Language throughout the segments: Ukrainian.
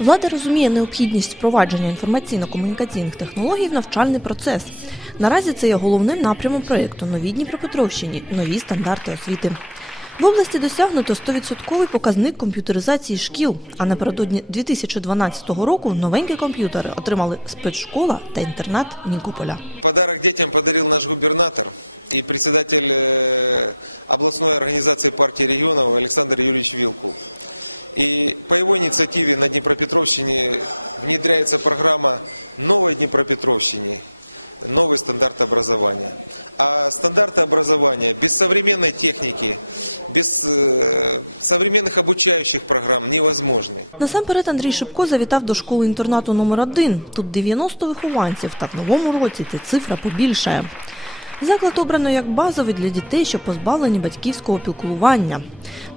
Влада розуміє необхідність впровадження інформаційно-комунікаційних технологій в навчальний процес. Наразі це є головним напрямом проєкту Нові Дніпропетровщині нові стандарти освіти. В області досягнуто 100% показник комп'ютеризації шкіл. А напередодні 2012 року новенькі комп'ютери отримали спецшкола та інтернат Нікополя. Подарок детям подарил наш губернатор и председатель э, областной организации партии регионов Александр Юрьевич Вилкул. И по его инициативе на Днепропетровщине внедряется программа «Новой Днепропетровщине», новый стандарт образования. А стандарты образования без современной техники, без э, современных обучающих программ невозможны. Насамперед Андрій Шипко завітав до школи-інтернату номер 1 Тут 90 вихованців, та в новому році ця цифра побільшає. Заклад обрано як базовий для дітей, що позбавлені батьківського піклування.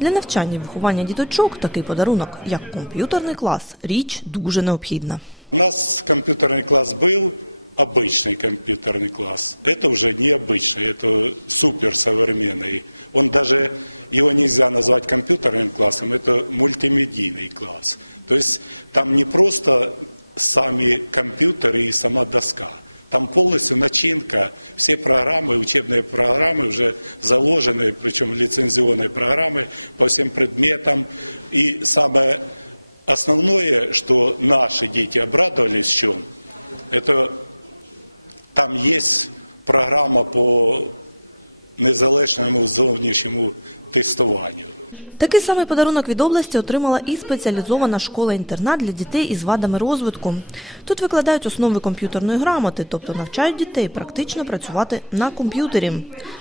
Для навчання і виховання діточок такий подарунок, як комп'ютерний клас, річ дуже необхідна. У нас компьютерный класс был, обычный компьютерный класс. Это уже необычный, это суперсовременный. Он даже, его нельзя назвать компьютерным классом, это мультимедийный класс. То есть там не просто сами компьютеры и сама доска. Там полностью начинка, все программы, учебные программы уже заложены, причем лицензионные программы по всем предметам. И самое основное, что наши дети обрадовались в чем, это там есть программа по незалежному зовнішньому тестуванню. Такий самий подарунок від області отримала і спеціалізована школа-інтернат для дітей із вадами розвитку. Тут викладають основи комп'ютерної грамоти, тобто навчають дітей практично працювати на комп'ютері.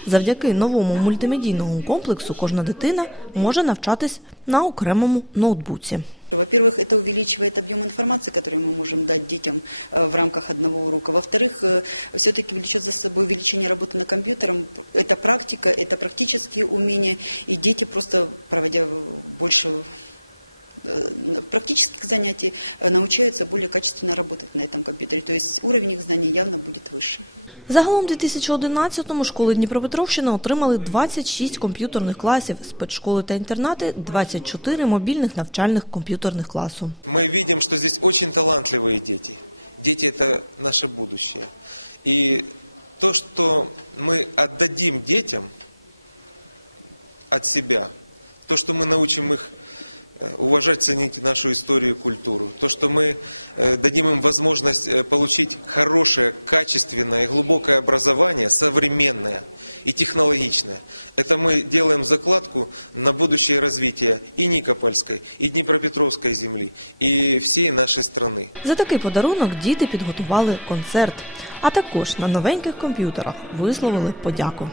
Завдяки новому мультимедійному комплексу кожна дитина може навчатись на окремому ноутбуці. Во-первых, это увеличивает объем информации, который мы можем дать детям э, в рамках одного урока. Во-вторых, э, все-таки влечет за собой увеличение работы на компьютером. Это практика, это практические умения, и дети просто, проводя больше э, практических занятий, э, научаются более качественно работать на этом компьютере. То есть уровень их знаний явно будет выше. Загалом у 2011-му школи Дніпропетровщини отримали 26 комп'ютерних класів, спецшколи та інтернати – 24 мобільних навчальних комп'ютерних класу. Мы видим, что здесь очень талантливые дети. Дети – это наше будущее. И то, что мы отдадим детям от себя, то, что мы научим их э, уважать, ценить нашу историю и культуру, то, что мы э, дадим им возможность э, получить хорошее, качественное и глубокое образование, современное и технологичное, это мы делаем закладку на будущее развитие и Никопольской, и Днепропетровской земли, и всей нашей страны. За такий подарунок діти підготували концерт, а також на новеньких комп'ютерах висловили подяку.